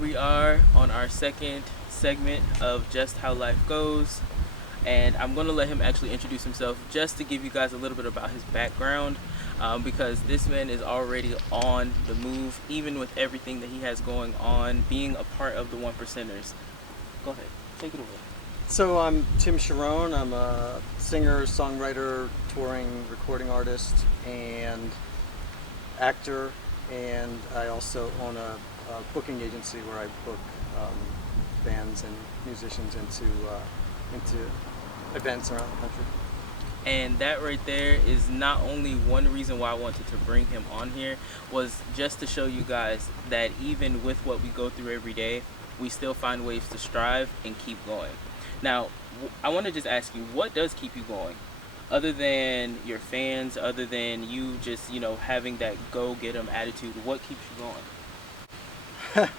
we are on our second segment of Just How Life Goes. And I'm going to let him actually introduce himself just to give you guys a little bit about his background, because this man is already on the move, even with everything that he has going on, being a part of the One Percenters. Go ahead, take it away. So I'm Tim Charron. I'm a singer, songwriter, touring, recording artist, and actor. And I also own a booking agency where I book bands and musicians into events around the country. And that right there is not only one reason why I wanted to bring him on here, was just to show you guys that even with what we go through every day, we still find ways to strive and keep going. Now, I want to just ask you, what does keep you going? Other than your fans, other than you just, having that go get 'em attitude, what keeps you going?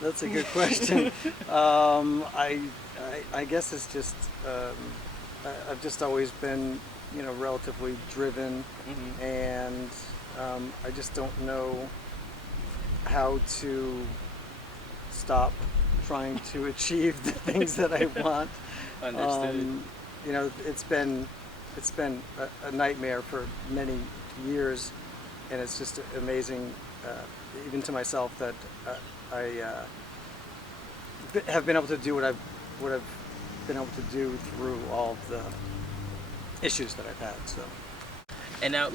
That's a good question. I guess it's just I've just always been relatively driven, and I just don't know how to stop trying to achieve the things that I want. Understood. It's been a nightmare for many years, and it's just amazing, even to myself, that I have been able to do what I've been able to do through all of the issues that I've had. So. And now,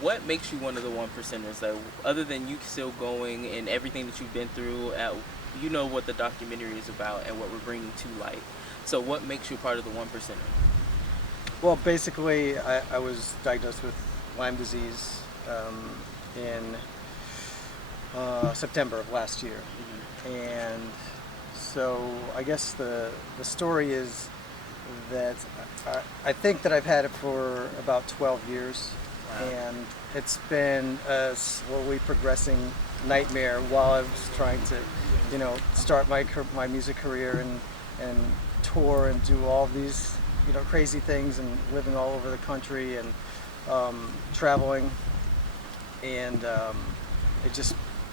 what makes you one of the One Percenters? Other than you still going and everything that you've been through, you know what the documentary is about and what we're bringing to light. So what makes you part of the One Percenter? Well, basically, I was diagnosed with Lyme disease in September of last year. And so I guess the story is that I think that I've had it for about 12 years. Wow. And it's been a slowly progressing nightmare while I was trying to, start my music career and tour and do all these, crazy things, and living all over the country and traveling. And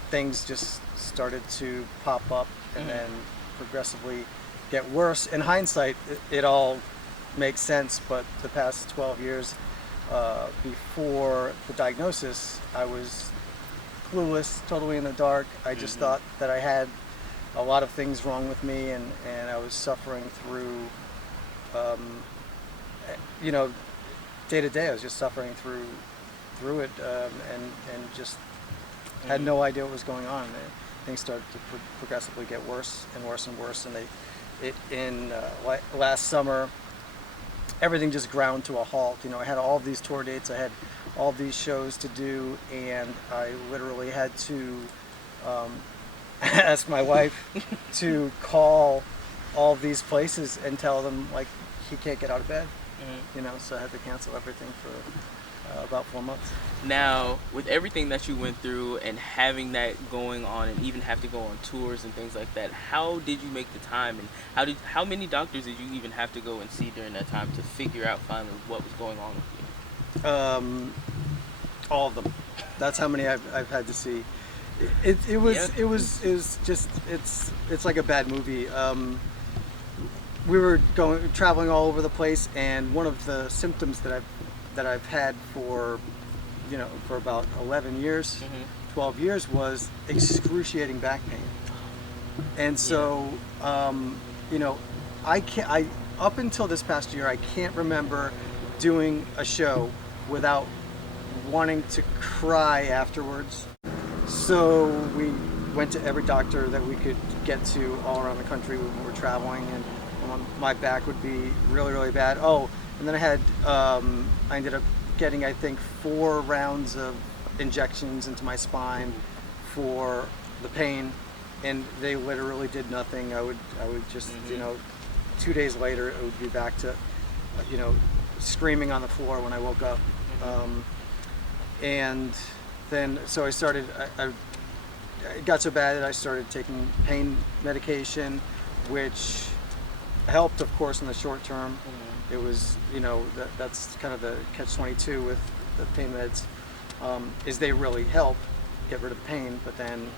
things just started to pop up and then progressively get worse. In hindsight, it all makes sense, but the past 12 years before the diagnosis, I was clueless, totally in the dark. I just thought that I had a lot of things wrong with me, and I was suffering through, day to day. I was just suffering through it, and just had no idea what was going on. Things started to progressively get worse and worse and worse, and last summer, everything just ground to a halt. I had all these tour dates, I had all these shows to do, and I literally had to ask my wife to call all these places and tell them he can't get out of bed. So I had to cancel everything for about 4 months. Now, with everything that you went through and having that going on, and even have to go on tours and things like that, how did you make the time, and how many doctors did you even have to go and see during that time to figure out finally what was going on with you? All of them. That's how many I've had to see. It was just it's like a bad movie. We were traveling all over the place, and one of the symptoms that I've had for about 11 years, 12 years, was excruciating back pain. And so, I up until this past year, I can't remember doing a show without wanting to cry afterwards. So we went to every doctor that we could get to all around the country when we were traveling, and my back would be really, really bad. Oh, and then I ended up getting, I think, 4 rounds of injections into my spine for the pain, and they literally did nothing. I would just, 2 days later, it would be back to, screaming on the floor when I woke up. And then, so I started, it got so bad that I started taking pain medication, which helped, of course, in the short term. It was, that's kind of the catch-22 with the pain meds, is they really help get rid of the pain, but then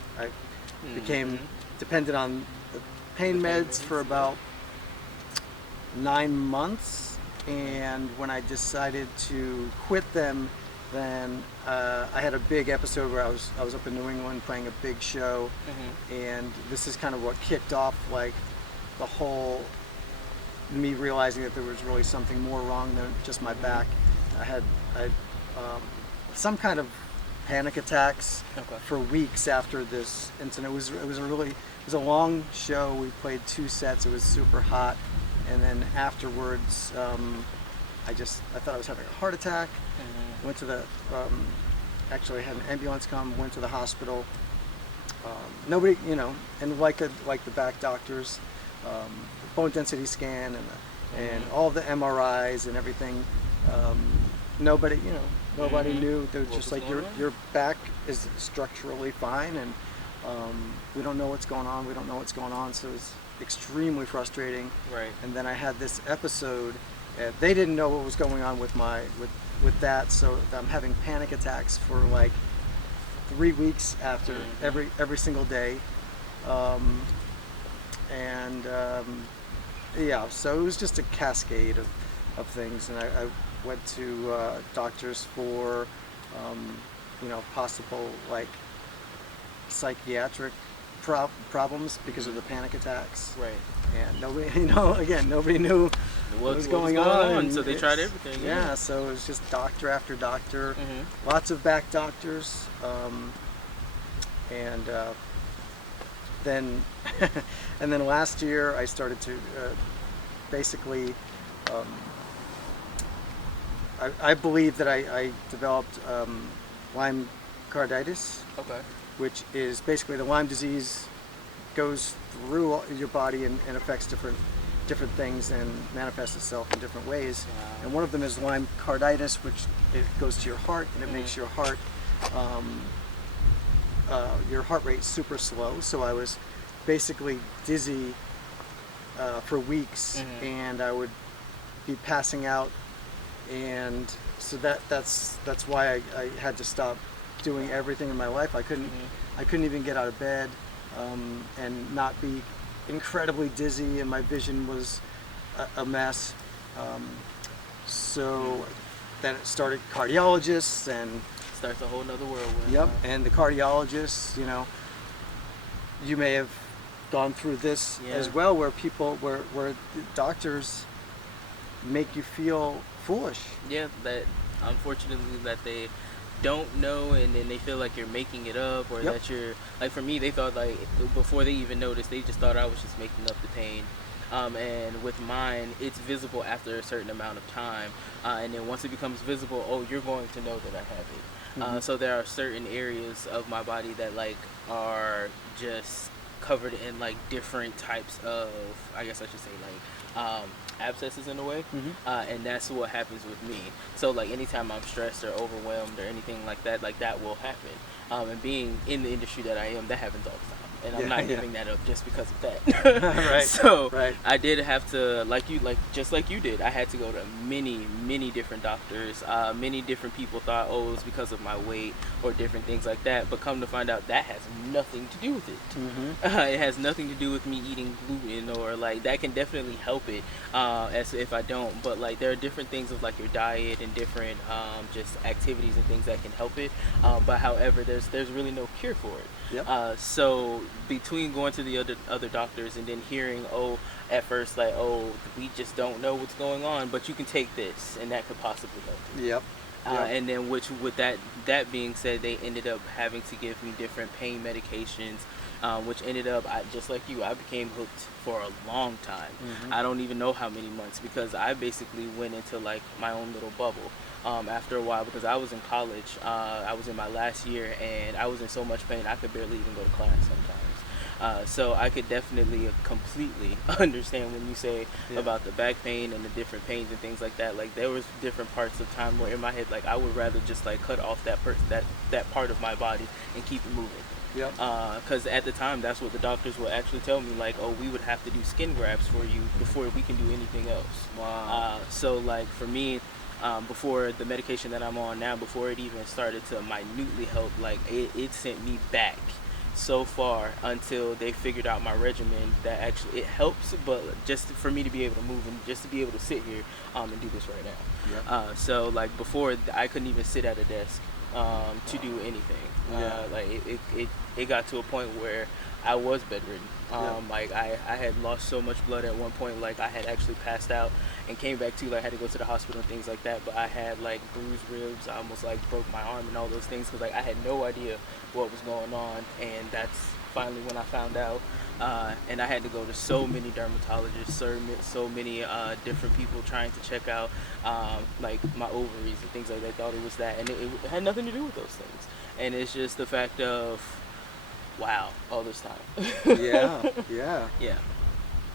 became dependent on the pain meds for about 9 months, and when I decided to quit them, then I had a big episode where I was up in New England playing a big show, and this is kind of what kicked off like the whole me realizing that there was really something more wrong than just my back. I had some kind of panic attacks for weeks after this incident. It was a long show. We played 2 sets. It was super hot, and then afterwards, I thought I was having a heart attack. Went to the actually had an ambulance come. Went to the hospital. Nobody, and like the back doctors, bone density scan and all the MRIs and everything. Nobody knew. They were just like, your back is structurally fine, and we don't know what's going on. We don't know what's going on. So it was extremely frustrating. Right. And then I had this episode. They didn't know what was going on with with that. So I'm having panic attacks for like 3 weeks after every single day. Yeah, so it was just a cascade of things, and I went to doctors for possible like psychiatric problems because of the panic attacks. Right. And nobody knew what was going on. So they tried everything. Yeah, so it was just doctor after doctor, lots of back doctors, and then and then last year I started to basically I believe that I developed Lyme carditis, which is basically the Lyme disease goes through your body and affects different things and manifests itself in different ways. Wow. And one of them is Lyme carditis, which it goes to your heart, and it makes your heart rate super slow. So I was basically dizzy for weeks, and I would be passing out, and so that's why I had to stop doing everything in my life. I couldn't even get out of bed, and not be incredibly dizzy, and my vision was a mess. So then it started cardiologists, and starts a whole nother world. Yep, and the cardiologists, you may have gone through this as well, where doctors make you feel foolish. Yeah, that unfortunately that they don't know, and then they feel like you're making it up, or that you're like, for me, they thought like before they even noticed, they just thought I was just making up the pain. And with mine, it's visible after a certain amount of time, and then once it becomes visible, you're going to know that I have it. So there are certain areas of my body that like are just covered in like different types of, I guess I should say, like abscesses in a way, and that's what happens with me. So like anytime I'm stressed or overwhelmed or anything like that will happen. And being in the industry that I am, that happens all the time. And I'm not giving that up just because of that. Right. So I did have to, just like you did, I had to go to many different doctors. Many different people thought, it was because of my weight or different things like that. But come to find out, that has nothing to do with it. It has nothing to do with me eating gluten, or like that can definitely help it, as if I don't. But like there are different things of like your diet and different just activities and things that can help it. But however, there's really no cure for it. Yep. So between going to the other doctors and then hearing, at first like, we just don't know what's going on, but you can take this and that could possibly help you. Yep. And then with that being said, they ended up having to give me different pain medications, which ended up, just like you, I became hooked for a long time. I don't even know how many months, because I basically went into like my own little bubble. After a while, because I was in college, I was in my last year, and I was in so much pain I could barely even go to class sometimes. So I could definitely completely understand when you say about the back pain and the different pains and things like that. Like there was different parts of time where in my head, like I would rather just like cut off that part of my body and keep it moving. Yep. Because at the time, that's what the doctors would actually tell me, like, we would have to do skin grafts for you before we can do anything else. Wow. So like for me, before the medication that I'm on now, before it even started to minutely help, like it sent me back so far until they figured out my regimen that actually it helps, but just for me to be able to move and just to be able to sit here and do this right now. Yep. So like before, I couldn't even sit at a desk to do anything. Yeah. Like it got to a point where I was bedridden. Yeah. Like I had lost so much blood at one point, like I had actually passed out and came back to, like I had to go to the hospital and things like that. But I had like bruised ribs, I almost like broke my arm and all those things because like I had no idea what was going on, and that's finally when I found out. And I had to go to so many dermatologists, so many different people trying to check out like my ovaries and things like that. Thought it was that, and it had nothing to do with those things. And it's just the fact of, wow, all this time. Yeah. Yeah. Yeah.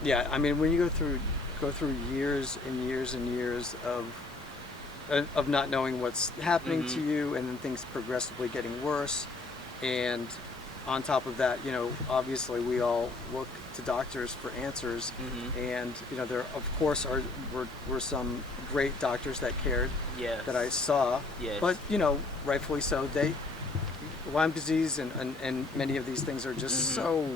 Yeah. I mean, when you go through years and years and years of not knowing what's happening to you, and then things progressively getting worse, and on top of that, you know, obviously we all look to doctors for answers, and you know, there of course were some great doctors that cared, Yes. that I saw, Yes. but you know, rightfully so. Lyme disease and many of these things are just so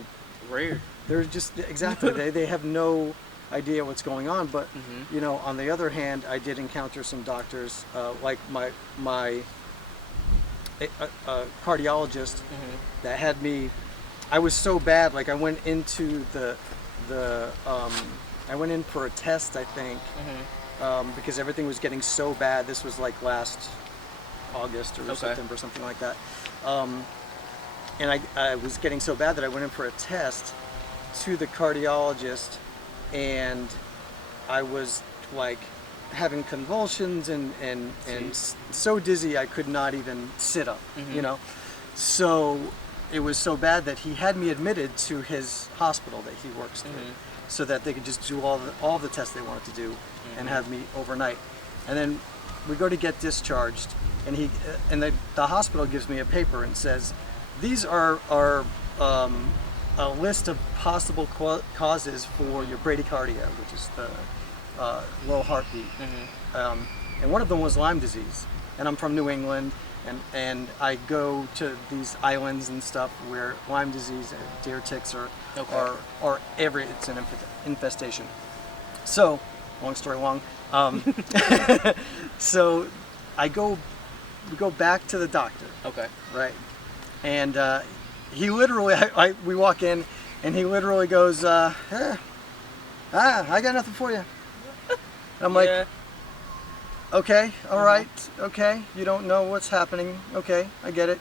rare. they're just exactly they have no idea what's going on. But you know, on the other hand, I did encounter some doctors like my cardiologist that had me. I was so bad, like I went into I went in for a test, I think, because everything was getting so bad. This was like last August or September, something like that. And I was getting so bad that I went in for a test to the cardiologist, and I was like having convulsions and so dizzy I could not even sit up, you know. So it was so bad that he had me admitted to his hospital that he works through, so that they could just do all the tests they wanted to do and have me overnight. And then we go to get discharged, and the hospital gives me a paper and says, these are a list of possible causes for your bradycardia, which is the low heartbeat. And one of them was Lyme disease. And I'm from New England, and I go to these islands and stuff where Lyme disease and deer ticks are it's an infestation. So, long story long. So we go back to the doctor. Okay. Right. And he literally, we walk in, and he literally goes, I got nothing for you. I'm like, okay, all right, okay, you don't know what's happening, okay, I get it.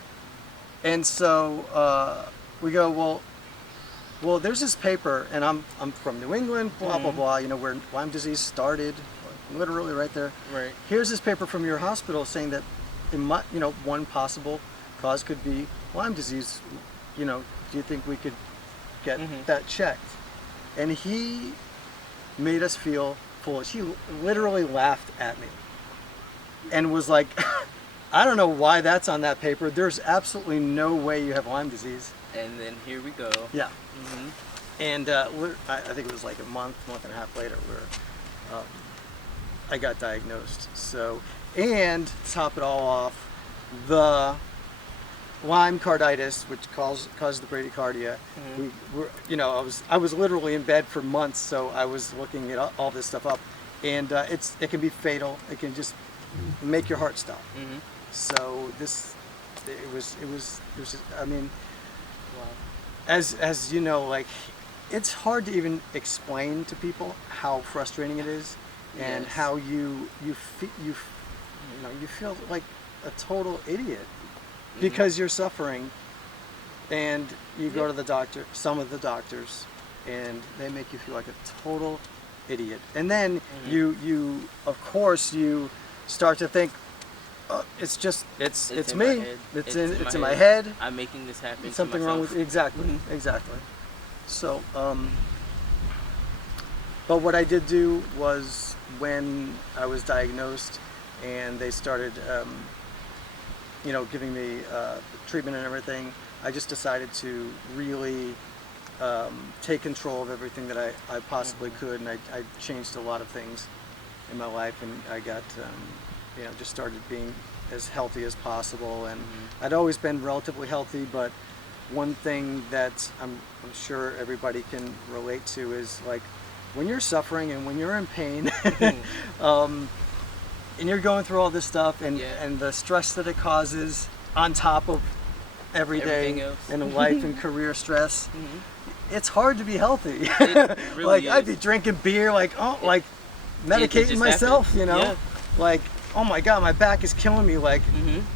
And so we go, well, there's this paper, and I'm from New England, blah, blah, blah, you know, where Lyme disease started, literally right there. Right. Here's this paper from your hospital saying that it might, you know, one possible cause could be Lyme disease. You know, do you think we could get that checked? And he made us feel foolish. He literally laughed at me and was like, I don't know why that's on that paper. There's absolutely no way you have Lyme disease. And then here we go. Yeah. And I think it was like a month and a half later where I got diagnosed. So, and to top it all off, the Lyme carditis, which caused the bradycardia. I was literally in bed for months, so I was looking at all this stuff up, and it can be fatal. It can just make your heart stop. So it was just, I mean, as you know, like, it's hard to even explain to people how frustrating it is, and how you feel like a total idiot. Because you're suffering, and you go to the doctor, some of the doctors, and they make you feel like a total idiot. And then you of course you start to think, it's me. It's in my head. I'm making this happen. Something wrong with exactly. So, but what I did do was, when I was diagnosed, and they started giving me treatment and everything, I just decided to really take control of everything that I possibly could, and I changed a lot of things in my life, and I got, just started being as healthy as possible, and I'd always been relatively healthy, but one thing that I'm sure everybody can relate to is like when you're suffering and when you're in pain, and you're going through all this stuff and the stress that it causes on top of everything else. in life and career stress, it's hard to be healthy. It really like is. I'd be drinking beer, like it medicating just myself, happens. you know, Yeah. like, oh my God, my back is killing me. Like,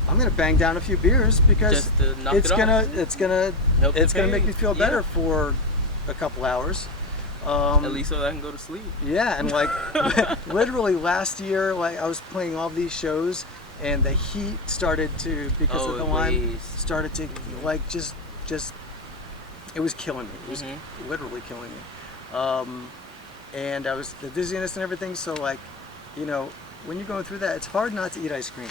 I'm gonna bang down a few beers because Just to knock it's it off. it's gonna Help the it's gonna make pain. me feel Yeah. better for a couple hours. At least so that I can go to sleep. Yeah, and like literally last year, like I was playing all these shows, and the heat started to, because of the Lyme, started to like just it was killing me. It was literally killing me. And I was the dizziness and everything. So like, you know, when you're going through that, it's hard not to eat ice cream.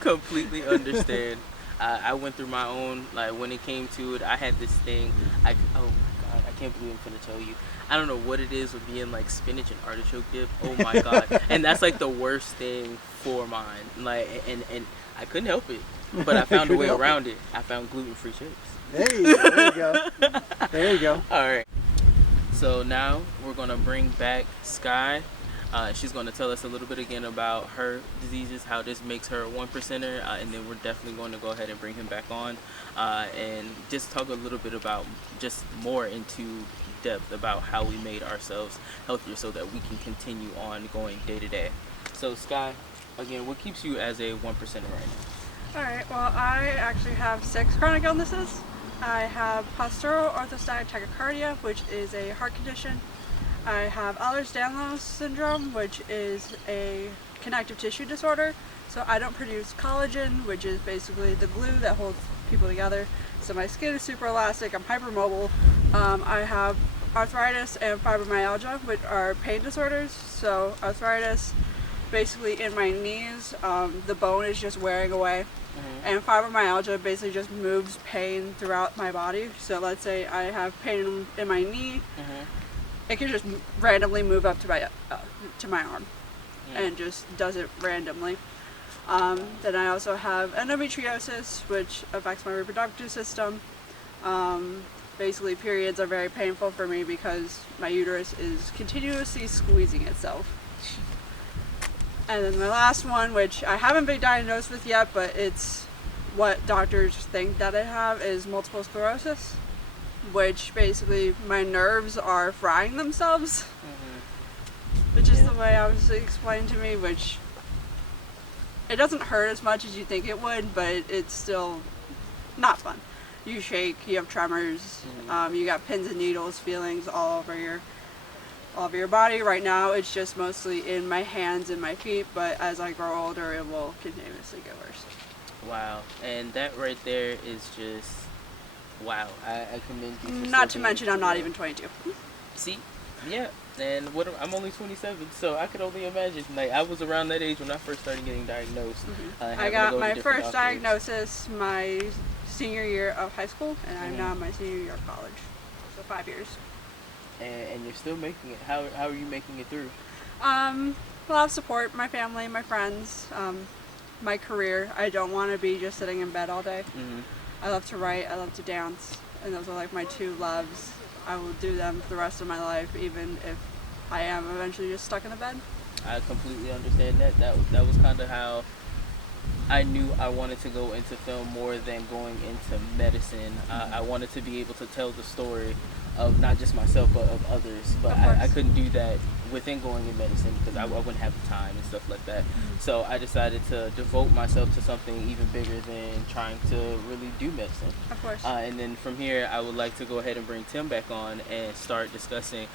Completely understand. I went through my own, like when it came to it, I had this thing. Oh God, I can't believe I'm gonna tell you. I don't know what it is with being like spinach and artichoke dip. Oh my God, and that's like the worst thing for mine. Like, and I couldn't help it, but I found a way around it. I found gluten-free chips. Hey, there you go. There you go. All right. So now we're gonna bring back Sky. She's going to tell us a little bit again about her diseases, how this makes her a 1%er, and then we're definitely going to go ahead and bring him back on and just talk a little bit about just more into depth about how we made ourselves healthier so that we can continue on going day to day. So Sky, again, what keeps you as a 1%er right now? Alright, well I actually have 6 chronic illnesses. I have postural orthostatic tachycardia, which is a heart condition. I have Ehlers-Danlos syndrome, which is a connective tissue disorder. So I don't produce collagen, which is basically the glue that holds people together. So my skin is super elastic, I'm hypermobile. I have arthritis and fibromyalgia, which are pain disorders. So arthritis, basically in my knees, the bone is just wearing away. And fibromyalgia basically just moves pain throughout my body. So let's say I have pain in my knee, it can just randomly move up to my arm and just does it randomly. Then I also have endometriosis, which affects my reproductive system. Basically periods are very painful for me because my uterus is continuously squeezing itself. And then my last one, which I haven't been diagnosed with yet, but it's what doctors think that I have, is multiple sclerosis, which basically my nerves are frying themselves, which is the way I was explained to me, which it doesn't hurt as much as you think it would, but it's still not fun. You shake, you have tremors, you got pins and needles feelings all over your body. Right now it's just mostly in my hands and my feet, but as I grow older it will continuously get worse. Wow, and that right there is just wow. I commend you for Not to still mention being I'm not through even 22. See, yeah, and I'm only 27, so I could only imagine. Like I was around that age when I first started getting diagnosed. I got my first diagnosis my senior year of high school, and I'm now in my senior year of college, so 5 years. And you're still making it. How are you making it through? A lot of support, my family, my friends, my career. I don't want to be just sitting in bed all day. I love to write, I love to dance, and those are like my 2 loves. I will do them for the rest of my life, even if I am eventually just stuck in the bed. I completely understand that. That was kind of how I knew I wanted to go into film more than going into medicine. I wanted to be able to tell the story of not just myself but of others, but I couldn't do that within going in medicine because I wouldn't have the time and stuff like that. So I decided to devote myself to something even bigger than trying to really do medicine. Of course. And then from here I would like to go ahead and bring Tim back on and start discussing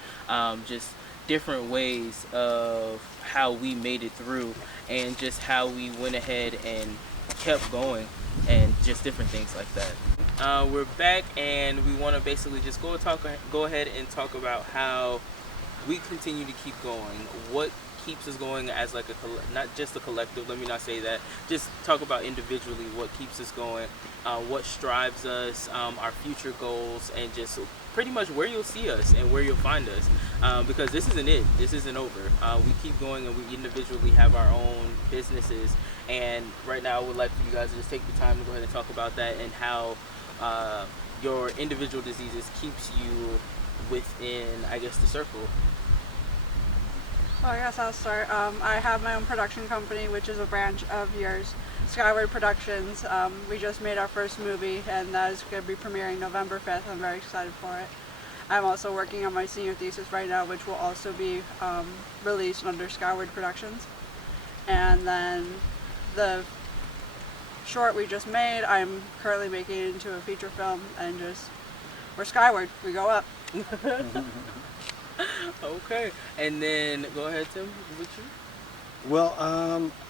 just different ways of how we made it through and just how we went ahead and kept going and just different things like that. We're back and we want to basically just go ahead and talk about how we continue to keep going. What keeps us going as like not just a collective, let me not say that, just talk about individually what keeps us going, what strives us, our future goals, and just pretty much where you'll see us and where you'll find us, because this isn't it. This isn't over. We keep going, and we individually have our own businesses. And right now, I would like for you guys to just take the time to go ahead and talk about that and how your individual diseases keeps you within, I guess, the circle. Well, I guess I'll start. I have my own production company, which is a branch of yours, Skyward Productions. We just made our first movie, and that is going to be premiering November 5th. I'm very excited for it. I'm also working on my senior thesis right now, which will also be released under Skyward Productions. And then the short we just made, I'm currently making it into a feature film, and just, we're skyward, we go up. Okay, and then go ahead, Tim, with you. Well,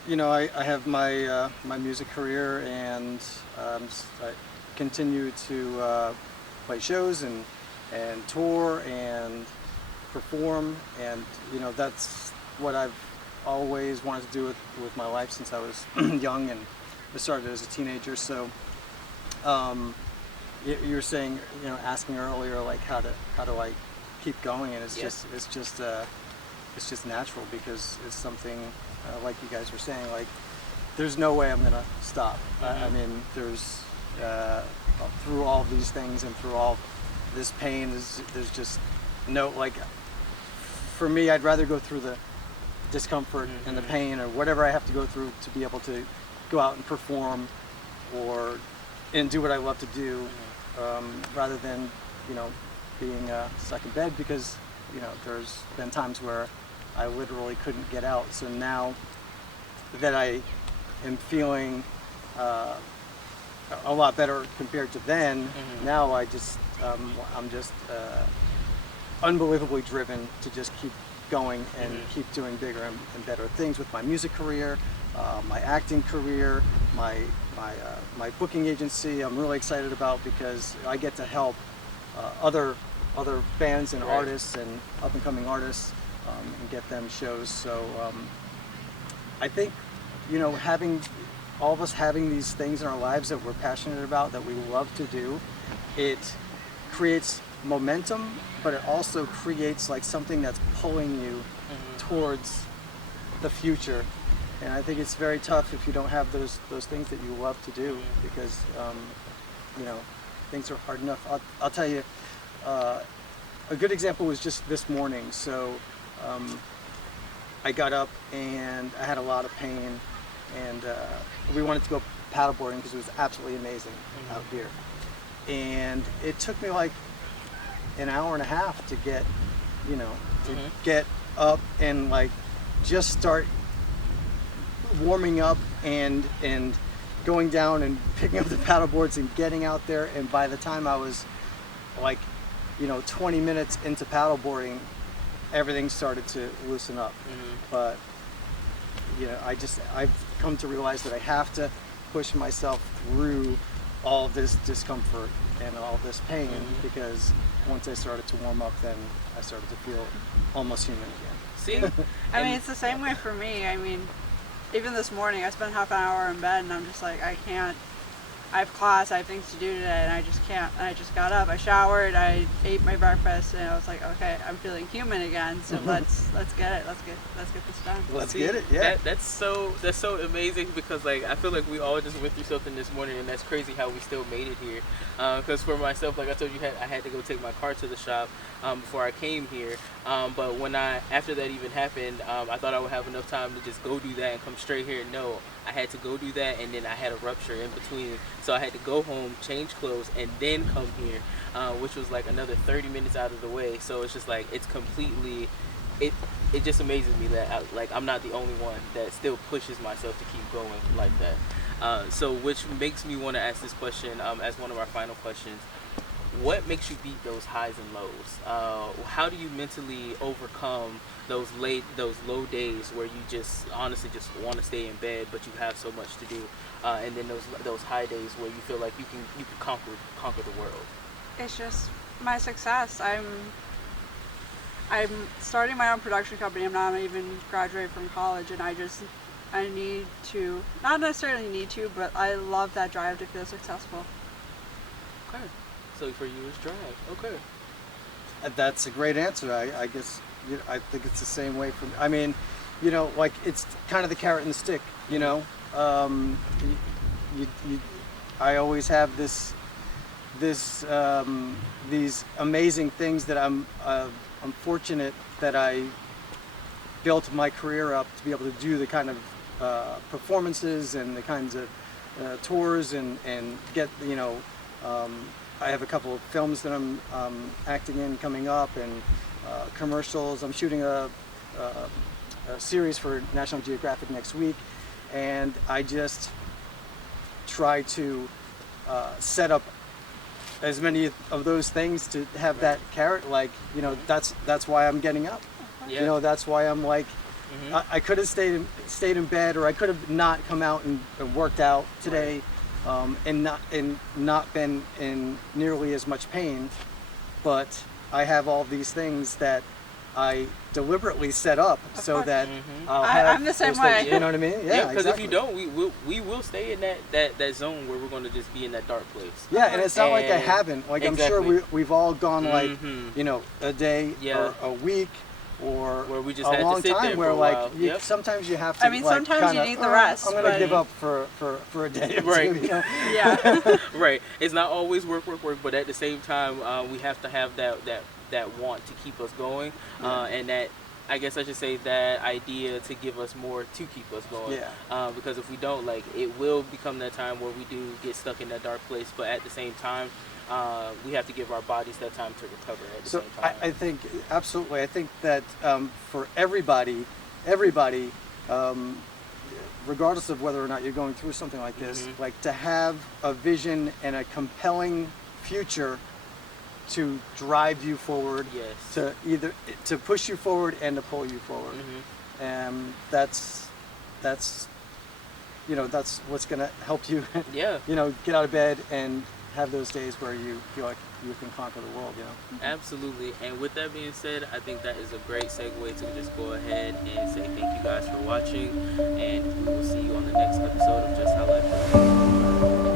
you know, I have my my music career, and I continue to play shows and tour and perform, and you know, that's what I've always wanted to do with my life since I was young, and I started as a teenager. So you were saying, you know, asking earlier, like how do I keep going, and it's just natural, because it's something like you guys were saying, like there's no way I'm gonna stop. Mm-hmm. I mean, there's through all these things and through all this pain, there's just no, like, for me, I'd rather go through the discomfort and the pain or whatever I have to go through to be able to go out and perform and do what I love to do, rather than, you know, being stuck in bed, because, you know, there's been times where I literally couldn't get out. So now that I am feeling a lot better compared to then, now I'm just unbelievably driven to just keep going and keep doing bigger and better things with my music career, my acting career, my booking agency. I'm really excited about, because I get to help other bands and artists and up and coming artists, and get them shows. So I think, you know, all of us having these things in our lives that we're passionate about, that we love to do, it creates momentum, but it also creates like something that's pulling you towards the future. And I think it's very tough if you don't have those things that you love to do, because you know, things are hard enough. I'll tell you, a good example was just this morning. So I got up and I had a lot of pain, and we wanted to go paddleboarding because it was absolutely amazing out here. And it took me like an hour and a half to get, you know, get up and like just start warming up and going down and picking up the paddleboards and getting out there. And by the time I was like, you know, 20 minutes into paddleboarding, everything started to loosen up. But you know, I've come to realize that I have to push myself through all this discomfort and all this pain, because once I started to warm up, then I started to feel almost human again. See? I mean, it's the same way for me. I mean, even this morning, I spent half an hour in bed, and I'm just like, I can't. I have class, I have things to do today, and I just can't. And I just got up, I showered, I ate my breakfast, and I was like, okay, I'm feeling human again. So let's get it. Let's get this done. Let's get it. Yeah. That's so amazing, because like I feel like we all just went through something this morning, and that's crazy how we still made it here. Because for myself, like I told you, I had to go take my car to the shop before I came here. But after that even happened, I thought I would have enough time to just go do that and come straight here. No, I had to go do that, and then I had a rupture in between. So I had to go home, change clothes, and then come here, which was like another 30 minutes out of the way. So it's just like, it's completely, it just amazes me that I'm not the only one that still pushes myself to keep going like that. So which makes me want to ask this question as one of our final questions. What makes you beat those highs and lows? How do you mentally overcome those low days where you just honestly just want to stay in bed, but you have so much to do, and then those high days where you feel like you can conquer the world? It's just my success. I'm starting my own production company. I'm not even graduated from college, and I need to, not necessarily need to, but I love that drive to feel successful. Okay. So for you, it's drive. Okay. That's a great answer. I guess I think it's the same way for me. I mean, like it's kind of the carrot and the stick. I always have these amazing things that I'm fortunate that I built my career up to be able to do the kind of performances and the kinds of tours and get I have a couple of films that I'm acting in coming up, and commercials. I'm shooting a series for National Geographic next week, and I just try to set up as many of those things to have that carrot. Like, that's why I'm getting up. Yeah. That's why I'm like, I could have stayed in bed, or I could have not come out and worked out today. Right. And not been in nearly as much pain, but I have all these things that I deliberately set up so that I'm the same way. You know what I mean? Yeah, because exactly. if you don't, we will stay in that zone where we're going to just be in that dark place. Yeah, and it's not like I haven't. Like, exactly. I'm sure we've all gone like a day Yeah. or a week or where we just a had long to sit time there where for a like while. you, Yep. sometimes you have to. I mean, like, sometimes kinda, you need the rest. I'm gonna but- give up for a day or Right. two. Yeah. Right. It's not always work, but at the same time, we have to have that want to keep us going, and that, I guess I should say, that idea to give us more to keep us going. Yeah. Because if we don't, like, it will become that time where we do get stuck in that dark place. But at the same time, we have to give our bodies that time to recover at the So same time. I think absolutely. I think that for everybody, regardless of whether or not you're going through something like this, like to have a vision and a compelling future to drive you forward, Yes. to either to push you forward and to pull you forward. And that's what's gonna help you. Yeah. Get out of bed and have those days where you feel like you can conquer the world. Absolutely. And with that being said, I think that is a great segue to just go ahead and say thank you guys for watching, and we will see you on the next episode of Just How Life Goes.